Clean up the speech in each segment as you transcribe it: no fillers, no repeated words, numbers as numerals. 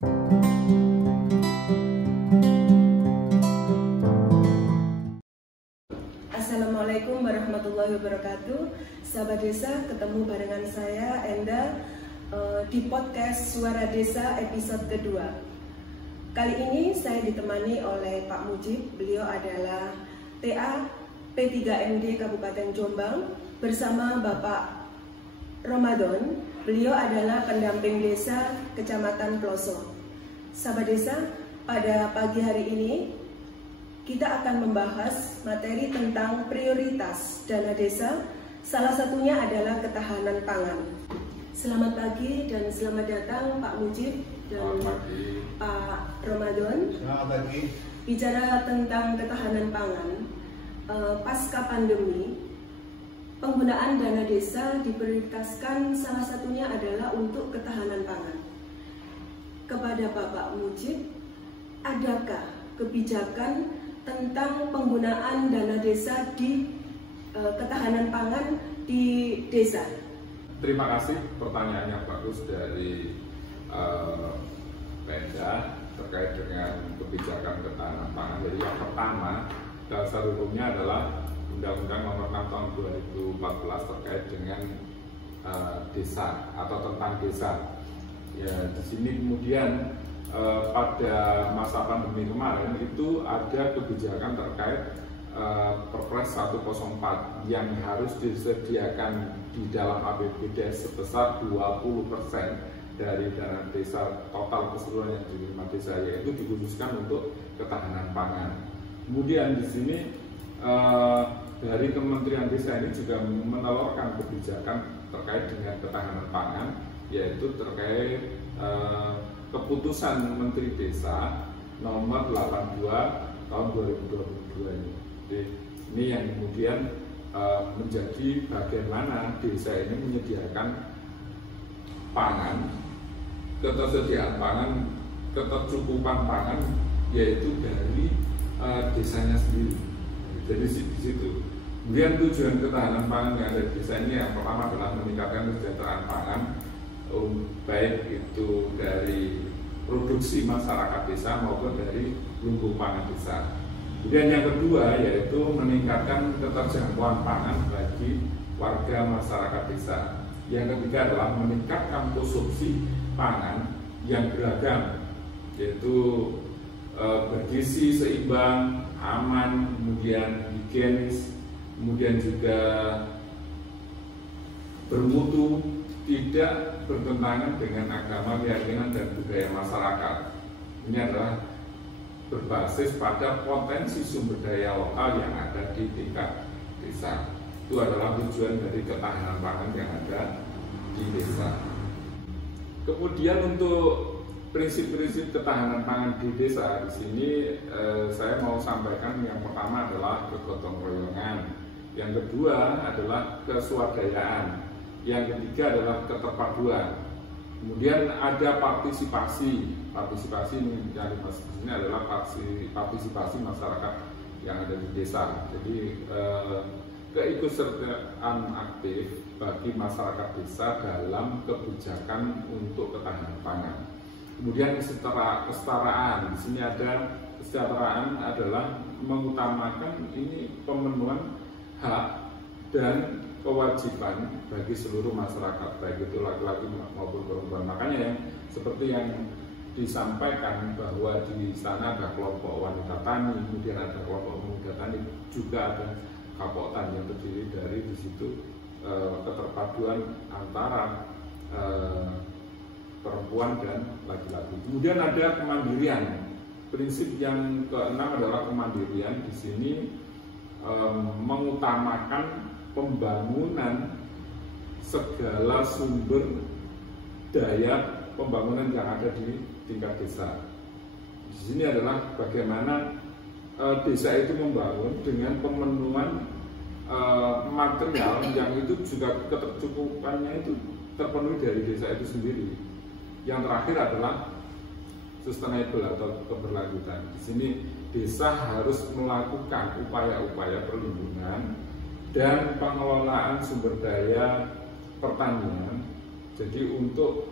Assalamualaikum warahmatullahi wabarakatuh. Sahabat desa, ketemu barengan saya Enda di podcast Suara Desa episode kedua. Kali ini saya ditemani oleh Pak Mujib. Beliau adalah TA P3MD Kabupaten Jombang bersama Bapak Ramadan. Beliau adalah pendamping desa Kecamatan Ploso. Sahabat desa, pada pagi hari ini kita akan membahas materi tentang prioritas dana desa. Salah satunya adalah ketahanan pangan. Selamat pagi dan selamat datang Pak Mujib dan Pak Ramadan. Selamat pagi. Bicara tentang ketahanan pangan, pasca pandemi, penggunaan dana desa diprioritaskan salah satunya adalah untuk ketahanan pangan. Kepada Bapak Mujib, adakah kebijakan tentang penggunaan dana desa di ketahanan pangan di desa? Terima kasih, pertanyaan yang bagus dari Pemda terkait dengan kebijakan ketahanan pangan. Jadi yang pertama, dasar hukumnya adalah Undang-Undang Nomor 6 Tahun 2014 terkait dengan desa atau tentang desa. Ya, di sini kemudian pada masa pandemi kemarin itu ada kebijakan terkait Perpres 104 yang harus disediakan di dalam APBD sebesar 20% dari dana desa total keseluruhan yang diterima desa, yaitu dikhususkan untuk ketahanan pangan. Kemudian di sini dari Kementerian Desa ini juga menelurkan kebijakan terkait dengan ketahanan pangan, yaitu terkait keputusan Menteri Desa nomor 82 tahun 2022 ini. Jadi, ini yang kemudian menjadi bagaimana desa ini menyediakan pangan, ketersediaan pangan, ketercukupan pangan, yaitu dari desanya sendiri. Jadi di situ. Kemudian tujuan ketahanan pangan yang ada di desa ini yang pertama adalah meningkatkan kesejahteraan pangan, baik itu dari produksi masyarakat desa maupun dari lumbung pangan desa. Kemudian yang kedua yaitu meningkatkan keterjangkauan pangan bagi warga masyarakat desa. Yang ketiga adalah meningkatkan konsumsi pangan yang beragam, yaitu bergizi seimbang, aman, kemudian higienis, kemudian juga bermutu, tidak bertentangan dengan agama, keyakinan, dan budaya masyarakat. Ini adalah berbasis pada potensi sumber daya lokal yang ada di tingkat desa. Itu adalah tujuan dari ketahanan pangan yang ada di desa. Kemudian untuk prinsip-prinsip ketahanan pangan di desa, di sini saya mau sampaikan yang pertama adalah kegotong royongan, yang kedua adalah keswadayaan, yang ketiga adalah keterpaduan. Kemudian ada partisipasi. Partisipasi ini yang dimaksud di sini adalah partisipasi masyarakat yang ada di desa. Jadi keikutsertaan aktif bagi masyarakat desa dalam kebijakan untuk ketahanan pangan. Kemudian kesetaraan. Di sini ada kesetaraan adalah mengutamakan ini pemenuhan hak dan kewajiban bagi seluruh masyarakat, baik itu laki-laki maupun perempuan. Makanya yang seperti yang disampaikan bahwa di sana ada kelompok wanita tani, kemudian ada kelompok pemuda tani, juga ada kapok tani yang terdiri dari di situ keterpaduan antara perempuan dan laki-laki. Kemudian ada kemandirian. Prinsip yang keenam adalah kemandirian. Di sini mengutamakan pembangunan segala sumber daya pembangunan yang ada di tingkat desa. Di sini adalah bagaimana desa itu membangun dengan pemenuhan material yang itu juga ketercukupannya itu terpenuhi dari desa itu sendiri. Yang terakhir adalah sustainable atau keberlanjutan. Di sini desa harus melakukan upaya-upaya perlindungan dan pengelolaan sumber daya pertanian. Jadi untuk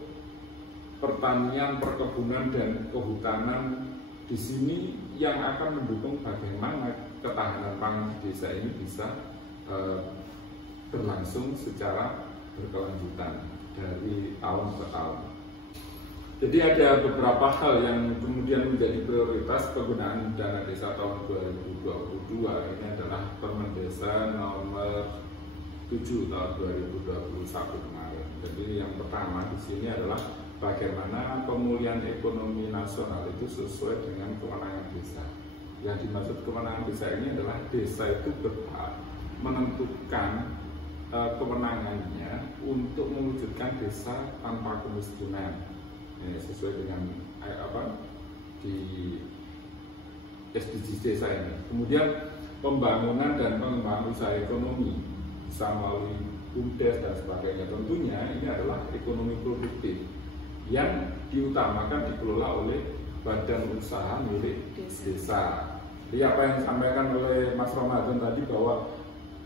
pertanian, perkebunan, dan kehutanan di sini yang akan mendukung bagaimana ketahanan pangan desa ini bisa berlangsung secara berkelanjutan dari tahun ke tahun. Jadi ada beberapa hal yang kemudian menjadi prioritas penggunaan dana desa tahun 2022. Ini adalah Permen Desa nomor 7 tahun 2021 kemarin. Jadi yang pertama di sini adalah bagaimana pemulihan ekonomi nasional itu sesuai dengan kewenangan desa. Yang dimaksud kewenangan desa ini adalah desa itu berhak menentukan kewenangannya untuk mewujudkan desa tanpa kemiskinan. Sesuai dengan di SDGs desa ini. Kemudian pembangunan dan pengembangan usaha ekonomi bisa melalui BUMDes dan sebagainya. Tentunya ini adalah ekonomi produktif yang diutamakan dikelola oleh badan usaha milik desa. Jadi apa yang disampaikan oleh Mas Ramadan tadi bahwa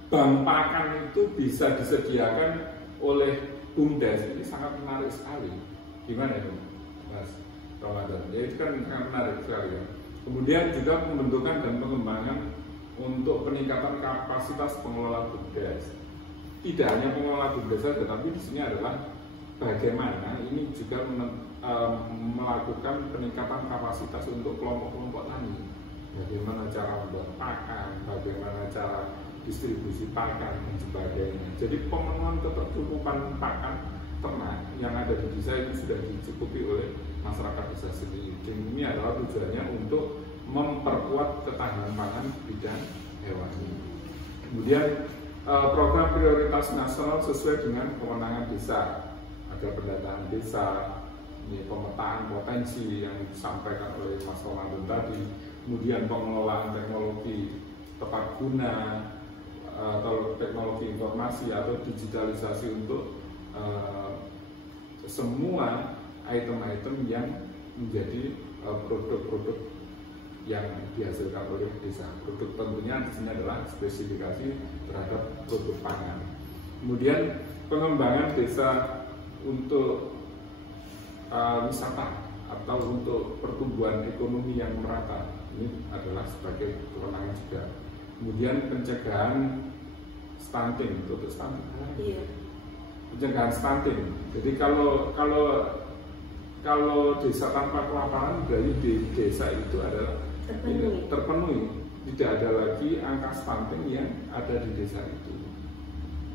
bank pakan itu bisa disediakan oleh BUMDes, ini sangat menarik sekali. Gimana itu Mas Ramadan? Ya itu kan sangat menarik sekali ya. Kemudian juga pembentukan dan pengembangan untuk peningkatan kapasitas pengelola BUMDes. Tidak hanya pengelola BUMDes saja, tetapi di sini adalah bagaimana ini juga melakukan peningkatan kapasitas untuk kelompok-kelompok tani. Bagaimana cara membuat pakan, bagaimana cara distribusi pakan dan sebagainya. Jadi pemenuhan ketercukupan pakan ternak yang ada di desa itu sudah dicukupi oleh masyarakat desa sendiri. Dan ini adalah tujuannya untuk memperkuat ketahanan pangan bidang hewani. Kemudian program prioritas nasional sesuai dengan kewenangan desa. Ada pendataan desa, ini pemetaan potensi yang disampaikan oleh Mas Ramadan tadi. Kemudian pengelolaan teknologi tepat guna atau teknologi informasi atau digitalisasi untuk semua item-item yang menjadi produk-produk yang dihasilkan oleh desa. Produk tentunya di sini adalah spesifikasi terhadap produk pangan. Kemudian pengembangan desa untuk wisata atau untuk pertumbuhan ekonomi yang merata, ini adalah sebagai kewenangan juga. Kemudian pencegahan stunting, untuk stunting. Iya. Pencegahan stunting. Jadi kalau desa tanpa kelaparan dari di desa itu adalah terpenuhi. Tidak ada lagi angka stunting yang ada di desa itu.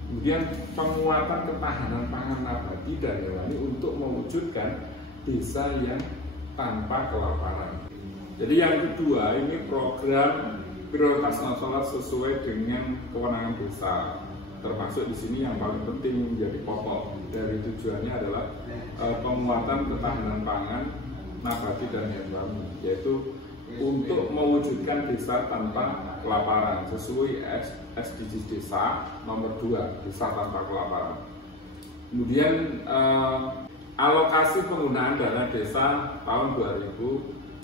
Kemudian penguatan ketahanan pangan nabati dan hewani untuk mewujudkan desa yang tanpa kelaparan. Jadi yang kedua, ini program prioritas nasional sesuai dengan kewenangan desa. Termasuk di sini yang paling penting menjadi pokok dari tujuannya adalah penguatan ketahanan pangan nabati dan hewani, yaitu untuk mewujudkan desa tanpa kelaparan sesuai SDGs desa nomor 2, desa tanpa kelaparan. Kemudian alokasi penggunaan dana desa tahun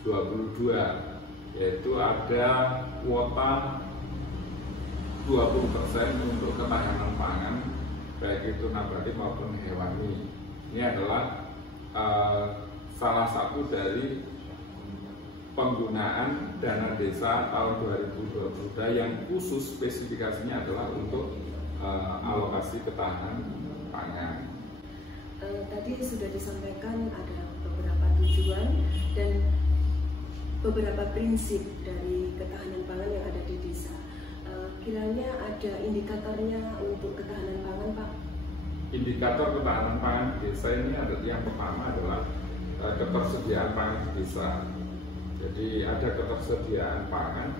2022, yaitu ada kuota 20% untuk ketahanan pangan, baik itu nabati maupun hewani. Ini adalah salah satu dari penggunaan dana desa tahun 2022 yang khusus spesifikasinya adalah untuk alokasi ketahanan pangan. Tadi sudah disampaikan ada beberapa tujuan dan beberapa prinsip dari ketahanan pangan yang ada di desa. Kiranya ada indikatornya untuk ketahanan pangan, Pak? Indikator ketahanan pangan di desa ini ada, yang pertama adalah ketersediaan pangan di desa. Jadi ada ketersediaan pangan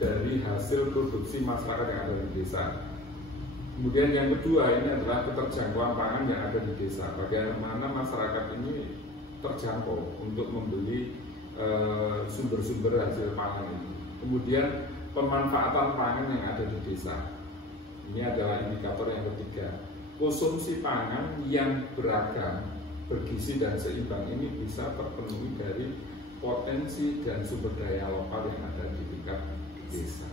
dari hasil produksi masyarakat yang ada di desa. Kemudian yang kedua ini adalah keterjangkauan pangan yang ada di desa. Bagaimana masyarakat ini terjangkau untuk membeli sumber-sumber hasil pangan ini. Kemudian pemanfaatan pangan yang ada di desa. Ini adalah indikator yang ketiga. Konsumsi pangan yang beragam, bergizi dan seimbang ini bisa terpenuhi dari potensi dan sumber daya lokal yang ada di tingkat desa.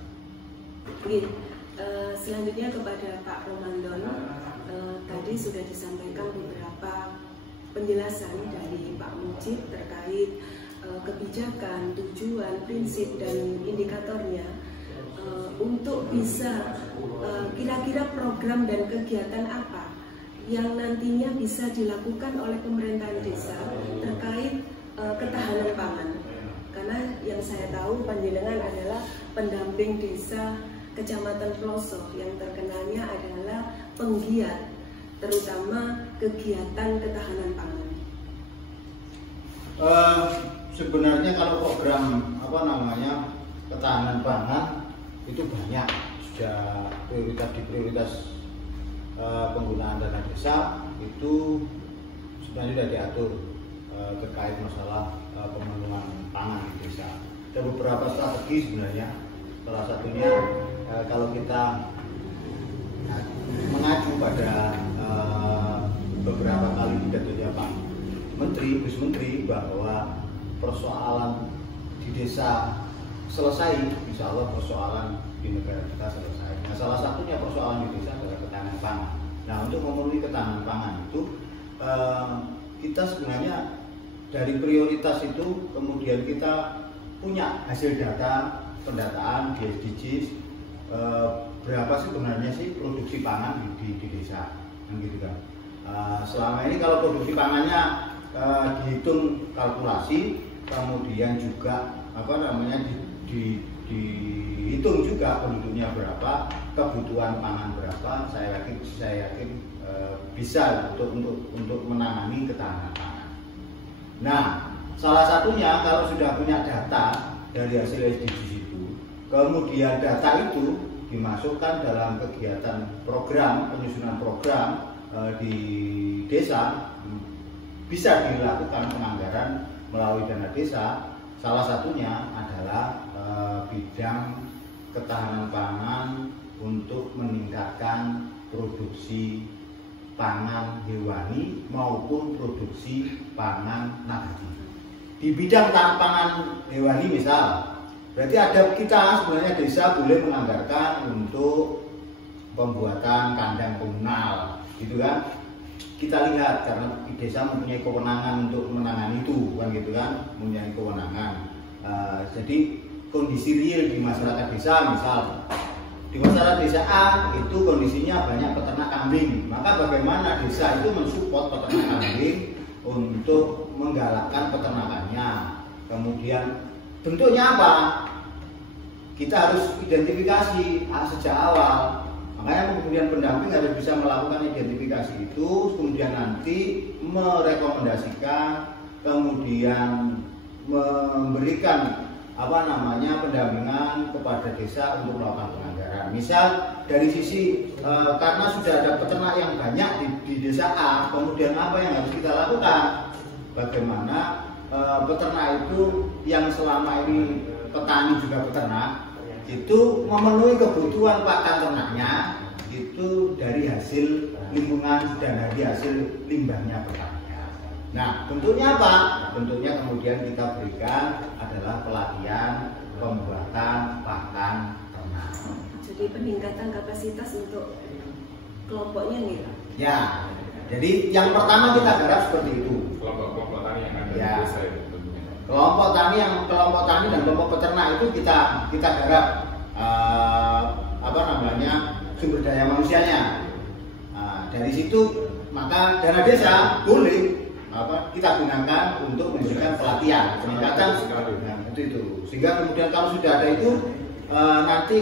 Oke, selanjutnya kepada Pak Ramadan, tadi sudah disampaikan beberapa penjelasan dari Pak Mujib terkait kebijakan, tujuan, prinsip, dan indikatornya untuk bisa kira-kira program dan kegiatan apa yang nantinya bisa dilakukan oleh pemerintahan desa terkait ketahanan pangan. Karena yang saya tahu panjenengan adalah pendamping desa Kecamatan Ploso yang terkenalnya adalah penggiat terutama kegiatan ketahanan pangan. Sebenarnya kalau program ketahanan pangan itu banyak, sudah prioritas penggunaan dana desa itu sebenarnya sudah diatur terkait masalah pemenuhan pangan di desa. Ada beberapa strategi sebenarnya. Salah satunya kalau kita mengacu pada beberapa kali pidatonya Pak Menteri, Gus Menteri, bahwa persoalan di desa selesai, insya Allah persoalan di negara kita selesai. Nah, salah satunya persoalan di desa adalah ketahanan pangan. Nah, untuk memenuhi ketahanan pangan itu kita sebenarnya dari prioritas itu kemudian kita punya hasil data pendataan di SDGs, berapa sih sebenarnya sih produksi pangan di desa, kan gitu kan. Selama ini kalau produksi pangannya dihitung kalkulasi, kemudian juga dihitung juga penduduknya berapa, kebutuhan pangan berapa, saya yakin bisa untuk menangani ketahanan pangan. Nah, salah satunya kalau sudah punya data dari hasil SDGs itu, kemudian data itu dimasukkan dalam kegiatan program, penyusunan program di desa, bisa dilakukan penganggaran melalui dana desa. Salah satunya adalah bidang ketahanan pangan untuk meningkatkan produksi pangan hewani maupun produksi pangan nabati. Di bidang pangan hewani misal, berarti ada kita sebenarnya desa boleh menganggarkan untuk pembuatan kandang komunal, gitu kan? Kita lihat karena desa mempunyai kewenangan untuk menangani itu, kan gitu kan? Mempunyai kewenangan. Jadi kondisi real di masyarakat desa, misal di masyarakat desa A itu kondisinya banyak peternak kambing, maka bagaimana desa itu mensupport peternak kambing untuk menggalakkan peternakannya. Kemudian bentuknya apa? Kita harus identifikasi sejak awal. Makanya kemudian pendamping harus bisa melakukan identifikasi itu, kemudian nanti merekomendasikan, kemudian memberikan pendampingan kepada desa untuk melakukan penganggaran. Misal dari sisi karena sudah ada peternak yang banyak di desa A, kemudian apa yang harus kita lakukan? Bagaimana peternak itu yang selama ini petani juga peternak itu memenuhi kebutuhan pakan ternaknya itu dari hasil lingkungan dan dari hasil limbahnya petani. Nah, bentuknya apa? Bentuknya kemudian kita berikan adalah pelatihan pembuatan pakan ternak. Jadi peningkatan kapasitas untuk kelompoknya nih Pak? Ya, jadi yang pertama kita garap seperti itu. Kelompok tani yang ada ya. di desa itu tentunya. Kelompok tani dan kelompok peternak itu kita garap sumber daya manusianya. Nah, dari situ maka dana desa boleh kita gunakan untuk memberikan pelatihan, peningkatan itu. Sehingga kemudian kalau sudah ada itu nanti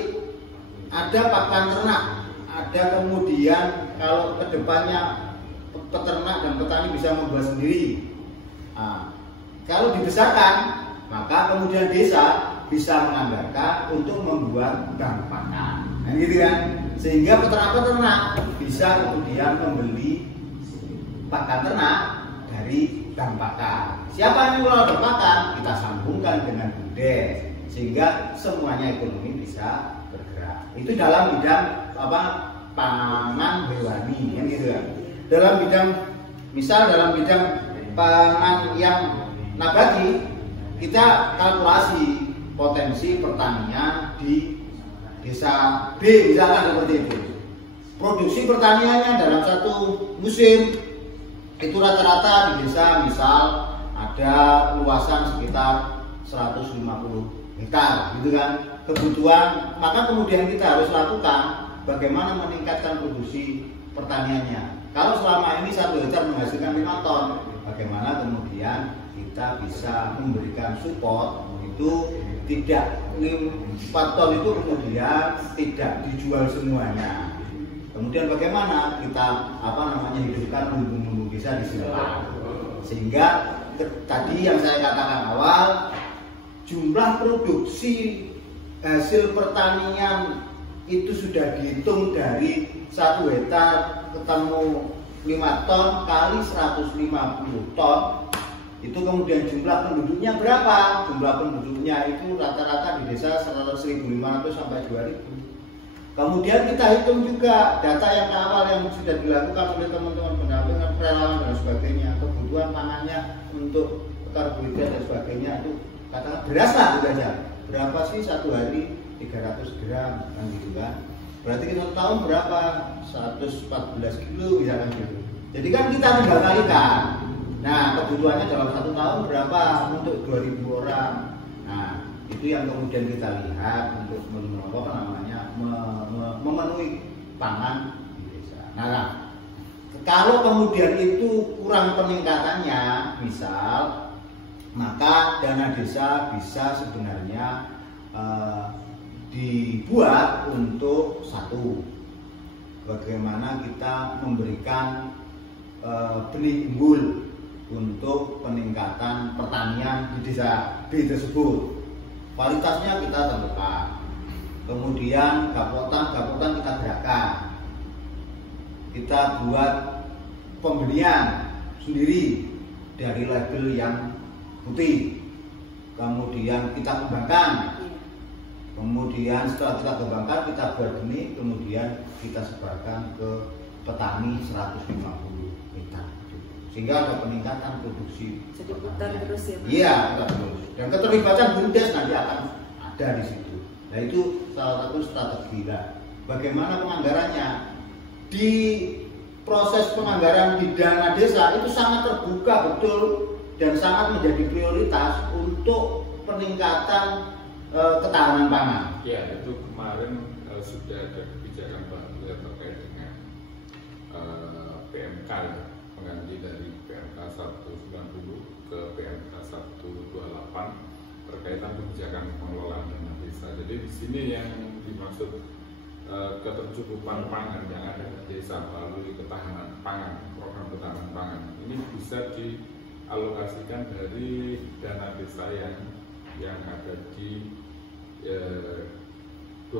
ada pakan ternak, ada kemudian kalau kedepannya peternak dan petani bisa membuat sendiri. Nah, kalau dibesarkan maka kemudian desa bisa menganggarkan untuk membuat bank pakan, gitu kan? Sehingga peternak-peternak bisa kemudian membeli pakan ternak dari bank pakan. Siapa yang mengelola bank pakan? Kita sambungkan dengan BUMDes sehingga semuanya ekonomi bisa bergerak. Itu dalam bidang pangan hewani, kan gitu kan? Dalam bidang pangan yang nabati, kita kalkulasi potensi pertanian di desa B misalkan seperti itu. Produksi pertaniannya dalam satu musim Itu rata-rata di desa misal ada luasan sekitar 150 hektar gitu kan kebutuhan, maka kemudian kita harus lakukan bagaimana meningkatkan produksi pertaniannya. Kalau selama ini 1 hektar menghasilkan 5 ton, bagaimana kemudian kita bisa memberikan support itu tidak 4 ton itu kemudian tidak dijual semuanya. Kemudian bagaimana kita hidupkan lumbung-lumbung desa di sini, sehingga tadi yang saya katakan awal, jumlah produksi hasil pertanian itu sudah dihitung dari 1 hektar ketemu 5 ton kali 150 ton. Itu kemudian jumlah penduduknya berapa? Jumlah penduduknya itu rata-rata di desa 1.500 sampai 2.000. Kemudian kita hitung juga data yang awal yang sudah dilakukan oleh teman-teman pendamping, relawan dan sebagainya, kebutuhan pangannya untuk karbohidrat dan sebagainya, itu katakan beras lah gitu aja. Berapa sih 1 hari 300 gram kan gitu kan? Berarti kita 1 tahun berapa? 114 kilo misalkan gitu. Jadi kan kita tinggal kalikan. Nah, kebutuhannya dalam 1 tahun berapa untuk 2.000 orang. Nah, itu yang kemudian kita lihat untuk memenuhi pangan di desa. Nah, kalau kemudian itu kurang peningkatannya, misal, maka dana desa bisa sebenarnya dibuat untuk satu, bagaimana kita memberikan benih unggul untuk peningkatan pertanian di desa B tersebut. Kualitasnya kita tentukan. Kemudian gapotan kita gerakkan. Kita buat pembelian sendiri dari label yang putih. Kemudian kita kembangkan. Kemudian setelah kita kembangkan, kita buat benih, kemudian kita sebarkan ke petani 150 hektar. Sehingga ada peningkatan produksi. Jadi putar terus ya Pak? Iya, putar terus. Dan keterlibatan BUMDes nanti akan ada di situ. Nah, itu salah satu strategi. Bagaimana penganggarannya? Di proses penganggaran di dana desa itu sangat terbuka betul dan sangat menjadi prioritas untuk peningkatan ketahanan pangan. Ya, itu kemarin sudah ada kebijakan baru yang terkait dengan PMK ya, pengganti dari PMK 190 ke PMK 128 berkaitan kebijakan pengelolaan dana desa. Jadi di sini yang dimaksud ketercukupan pangan yang ada di desa melalui ketahanan pangan, program ketahanan pangan ini bisa dialokasikan dari dana desa yang ada di 20%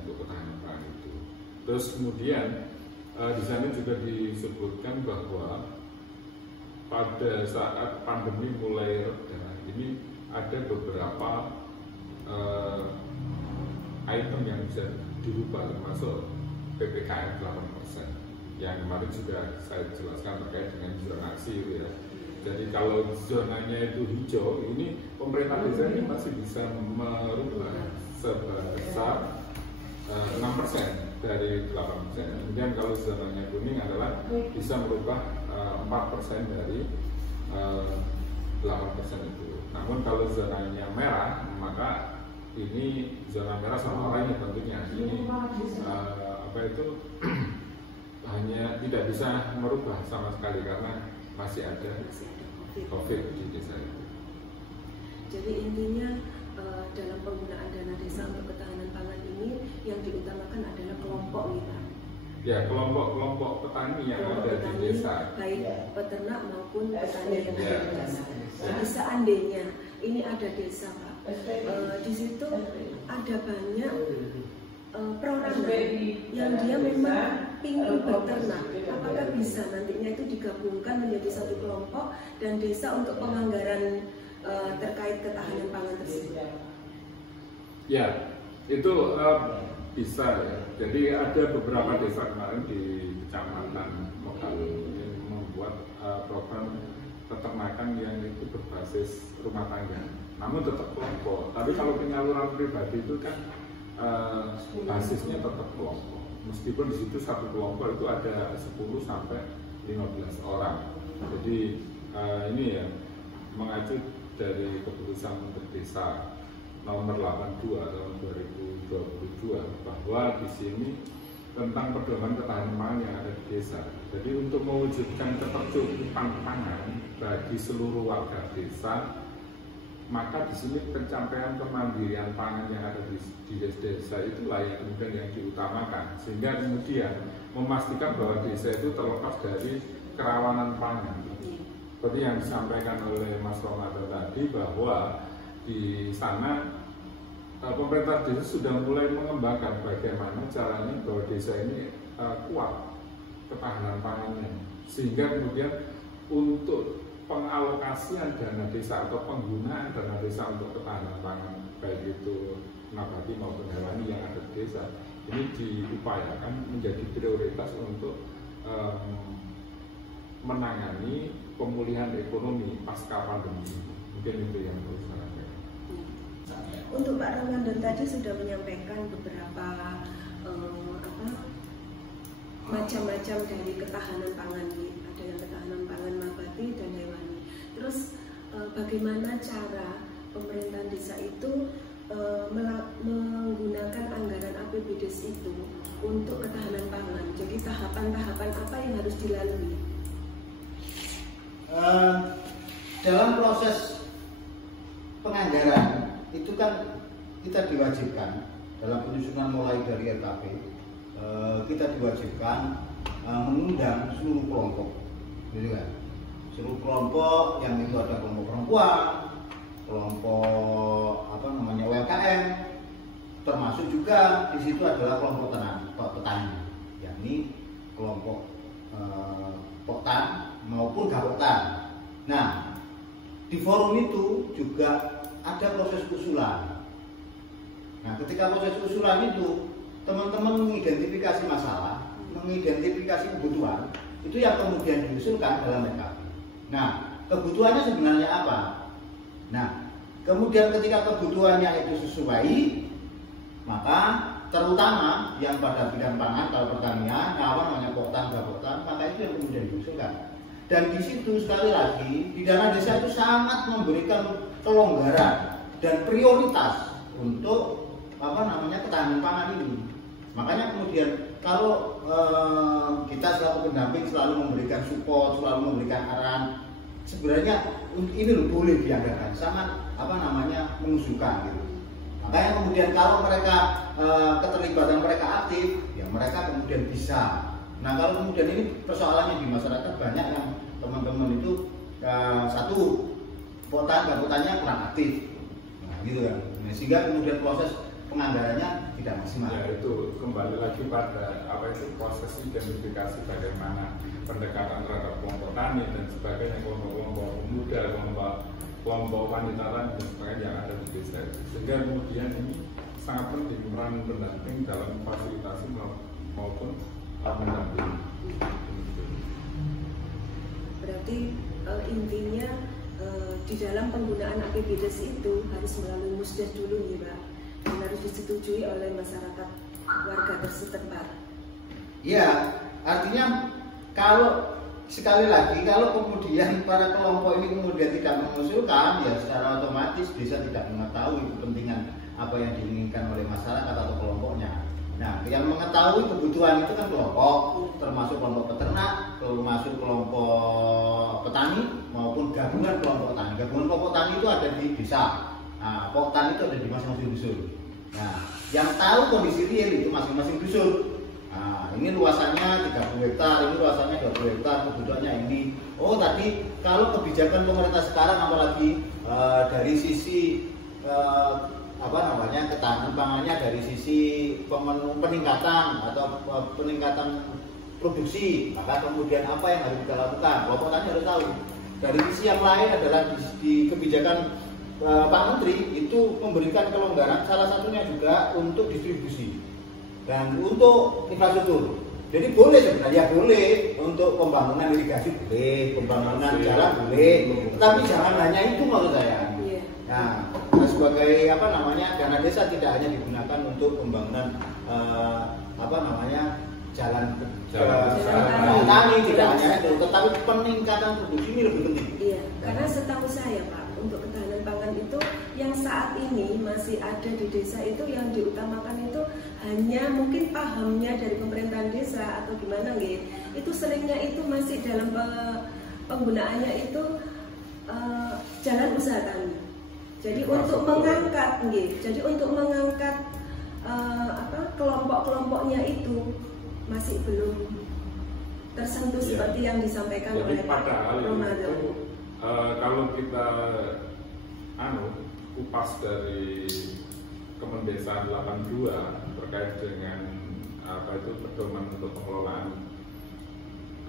untuk ketahanan pangan itu. Terus kemudian di sana juga disebutkan bahwa pada saat pandemi mulai reda ini ada beberapa item yang bisa dirubah, termasuk PPKM 8% yang kemarin sudah saya jelaskan terkait dengan zonasi ya. Jadi kalau zonanya itu hijau, ini pemerintah desa ini masih bisa merubah sebesar 6% dari 8%. Kemudian kalau zonanya kuning adalah bisa merubah 4% dari 8% itu. Namun kalau zonanya merah, maka ini zona merah sama oranye tentunya. Ini hanya tidak bisa merubah sama sekali karena masih ada COVID di desa itu. Jadi intinya dalam penggunaan dana desa untuk ketahanan pangan ini yang diutamakan adalah kelompok kita. Ya, kelompok petani yang ada di desa, baik peternak maupun petani yang ada di desa. Jadi seandainya ini ada desa Pak, di situ ada banyak perorangan yang dia memang ingin beternak, apakah bisa nantinya itu digabungkan menjadi satu kelompok dan desa untuk penganggaran terkait ketahanan pangan tersebut? Ya, itu bisa ya. Jadi ada beberapa desa kemarin di Kecamatan Megalu yang membuat program peternakan yang itu berbasis rumah tangga, namun tetap kelompok. Tapi kalau penyaluran pribadi itu kan basisnya tetap kelompok. Meskipun di situ satu kelompok itu ada 10 sampai 15 orang. Jadi ini ya mengacu dari keputusan Menteri Desa nomor 82 tahun 2022 bahwa di sini tentang pedoman ketahanan pangan yang ada di desa. Jadi untuk mewujudkan ketercukupan pangan bagi seluruh warga desa, maka di sini pencapaian kemandirian pangan yang ada di desa itulah yang kemudian yang diutamakan, sehingga kemudian memastikan bahwa desa itu terlepas dari kerawanan pangan. Seperti yang disampaikan oleh Mas Romanto tadi, bahwa di sana pemerintah desa sudah mulai mengembangkan bagaimana caranya bahwa desa ini kuat ketahanan pangannya, sehingga kemudian untuk pengalokasian dana desa atau penggunaan dana desa untuk ketahanan pangan baik itu nabati maupun hewani yang ada di desa ini diupayakan menjadi prioritas untuk menangani pemulihan ekonomi pasca pandemi. Mungkin itu yang perlu saya sampaikan. Untuk Pak Ramadan tadi sudah menyampaikan beberapa macam-macam dari ketahanan pangan, ada yang ketahanan pangan nabati dan hewani. Terus bagaimana cara pemerintah desa itu menggunakan anggaran APBDes itu untuk ketahanan pangan? Jadi tahapan-tahapan apa yang harus dilalui? Dalam proses penganggaran itu kan kita diwajibkan dalam penyusunan mulai dari RKP, kita diwajibkan mengundang seluruh kelompok, gitu kan? Seluruh kelompok yang itu ada kelompok perempuan, kelompok UMKM, termasuk juga di situ adalah kelompok petani, yakni kelompok poktan maupun gapoktan. Nah, di forum itu juga ada proses usulan. Nah, ketika proses usulan itu teman-teman mengidentifikasi masalah, mengidentifikasi kebutuhan, itu yang kemudian diusulkan dalam RKP. Nah, kebutuhannya sebenarnya apa? Nah, kemudian ketika kebutuhannya itu sesuai, maka terutama yang pada bidang pangan, kalau pertanian, poktan, gapoktan, maka itu yang kemudian diusulkan. Dan di situ sekali lagi di dana desa itu sangat memberikan kelonggaran dan prioritas untuk ketahanan pangan ini. Makanya kemudian kalau kita selaku pendamping selalu memberikan support, selalu memberikan arahan, sebenarnya ini boleh dianggarkan, sangat mengusulkan gitu. Makanya kemudian kalau mereka keterlibatan mereka aktif, ya mereka kemudian bisa. Nah, kalau kemudian ini persoalannya di masyarakat banyak yang teman-teman itu satu gapoktannya kurang aktif, nah, gitu kan. Nah, sehingga kemudian proses penganggarannya tidak maksimal. Ya, itu kembali lagi pada proses identifikasi bagaimana pendekatan terhadap kelompok tani dan sebagainya, kelompok muda, kelompok wanita dan sebagainya yang ada di desa. Sehingga kemudian ini sangat penting peran pendamping dalam fasilitasi maupun mendamping. Berarti intinya di dalam penggunaan APBDes itu harus melalui musdes dulu ya Pak, dan harus disetujui oleh masyarakat warga setempat. Iya, artinya kalau sekali lagi kalau kemudian para kelompok ini kemudian tidak mengusulkan, ya secara otomatis desa tidak mengetahui kepentingan apa yang diinginkan oleh masyarakat atau kelompoknya. Nah, yang mengetahui kebutuhan itu kan kelompok, termasuk kelompok peternak, termasuk kelompok petani maupun gabungan kelompok tani. Gabungan kelompok tani itu ada di desa. Nah, poktan itu ada di masing-masing dusun. Nah, yang tahu kondisi real itu masing-masing dusun. Nah, ini luasannya 30 hektar, ini luasannya 20 hektar, kebutuhannya ini. Oh, tadi kalau kebijakan pemerintah sekarang apalagi dari sisi ketahanan pangannya, dari sisi peningkatan atau peningkatan produksi, maka kemudian apa yang harus kita lakukan? Kelompok tani harus tahu. Dari sisi yang lain adalah di kebijakan Pak Menteri itu memberikan kelonggaran, salah satunya juga untuk distribusi dan untuk infrastruktur. Jadi boleh sebenarnya, boleh untuk pembangunan irigasi boleh, pembangunan jalan boleh, tapi jangan hanya itu menurut saya. Nah, sebagai dana desa tidak hanya digunakan untuk pembangunan jalan Jalan tani, tidak hanya itu, tetapi peningkatan produksi ini lebih penting. Iya, karena setahu saya Pak, untuk ketahanan pangan itu yang saat ini masih ada di desa itu yang diutamakan itu hanya mungkin pahamnya dari pemerintahan desa atau gimana nggih. Itu seringnya itu masih dalam penggunaannya itu jalan usaha tani. Jadi untuk mengangkat nggih. Jadi untuk mengangkat kelompok-kelompoknya itu masih belum tersentuh seperti yang disampaikan oleh Pak Ramadan. Kalau kita kupas dari Kemendesaan 82 terkait dengan pedoman untuk pengelolaan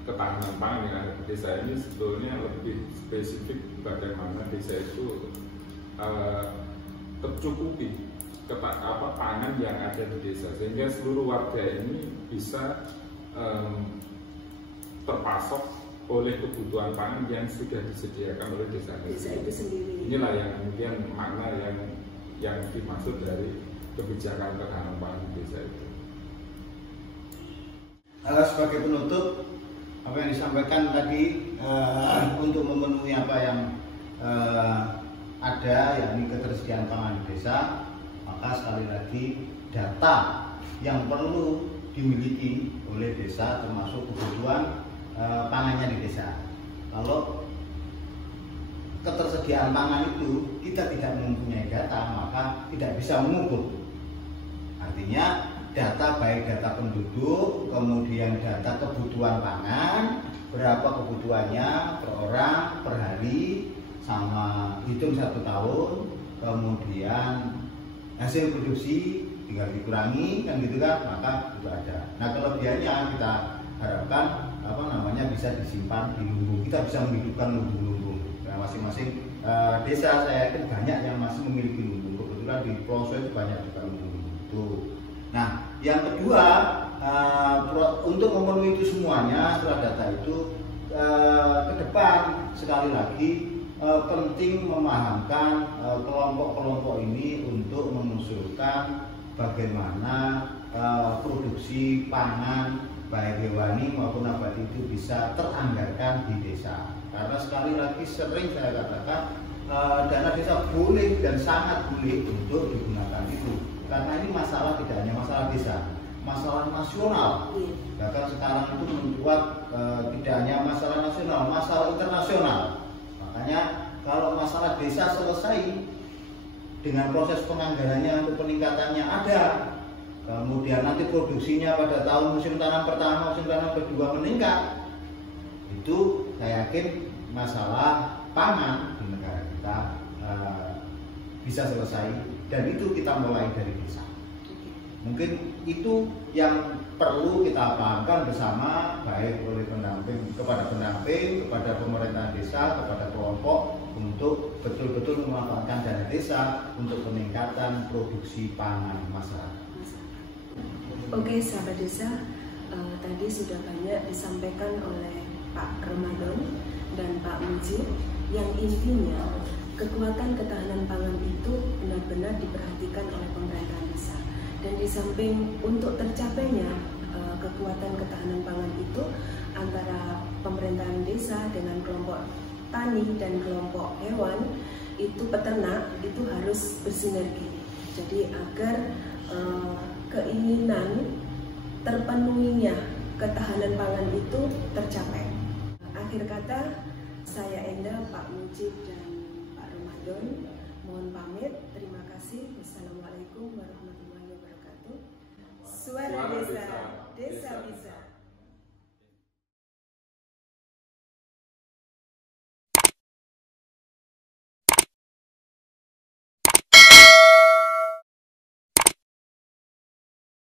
ketahanan pangan yang ada di desa ini, sebetulnya lebih spesifik bagaimana desa itu tercukupi pangan yang ada di desa, sehingga seluruh warga ini bisa terpasok oleh kebutuhan pangan yang sudah disediakan oleh desa itu sendiri. Inilah yang kemudian makna yang dimaksud dari kebijakan ketahanan pangan di desa itu. Sebagai penutup, apa yang disampaikan tadi untuk memenuhi apa yang ada, yakni ketersediaan pangan di desa, maka sekali lagi data yang perlu dimiliki oleh desa termasuk kebutuhan pangannya di desa. Kalau ketersediaan pangan itu kita tidak mempunyai data, maka tidak bisa mengukur. Artinya data baik data penduduk, kemudian data kebutuhan pangan, berapa kebutuhannya per orang per hari, sama hitung 1 tahun, kemudian hasil produksi tinggal dikurangi kan gitu kan, maka itu ada. Nah kelebihannya kita harapkan bisa disimpan di lumbung, kita bisa menghidupkan lumbung-lumbung. Nah, masing-masing desa saya yakin banyak yang masih memiliki lumbung. Kebetulan di Pelosok itu banyak juga lumbung-lumbung itu. Nah yang kedua, untuk memenuhi itu semuanya setelah data itu, ke depan sekali lagi penting memahamkan kelompok-kelompok ini untuk mengusulkan bagaimana produksi pangan baik hewani maupun nabati itu bisa teranggarkan di desa. Karena sekali lagi sering saya katakan dana desa boleh dan sangat boleh untuk digunakan itu. Karena ini masalah tidak hanya masalah desa, masalah nasional. Bahkan sekarang itu membuat tidak hanya masalah nasional, masalah internasional. Makanya kalau masalah desa selesai dengan proses penganggarannya untuk peningkatannya ada, kemudian nanti produksinya pada tahun musim tanam pertama, musim tanam kedua meningkat, itu saya yakin masalah pangan di negara kita bisa selesai, dan itu kita mulai dari desa. Mungkin itu yang perlu kita pahamkan bersama, baik oleh pendamping, kepada pemerintahan desa, kepada kelompok, untuk betul-betul memanfaatkan dana desa untuk peningkatan produksi pangan masyarakat. Oke sahabat desa, tadi sudah banyak disampaikan oleh Pak Ramadan dan Pak Mujib, yang intinya kekuatan ketahanan pangan itu benar-benar diperhatikan oleh pemerintah desa. Dan di samping untuk tercapainya kekuatan ketahanan pangan itu, antara pemerintahan desa dengan kelompok tani dan kelompok hewan, itu peternak, itu harus bersinergi. Jadi agar keinginan terpenuhinya ketahanan pangan itu tercapai. Akhir kata, saya Enda, Pak Mujib dan Pak Ramadan mohon pamit. Terima kasih. Wassalamualaikum warahmatullahi wabarakatuh. Suara Desa, Desa Bisa.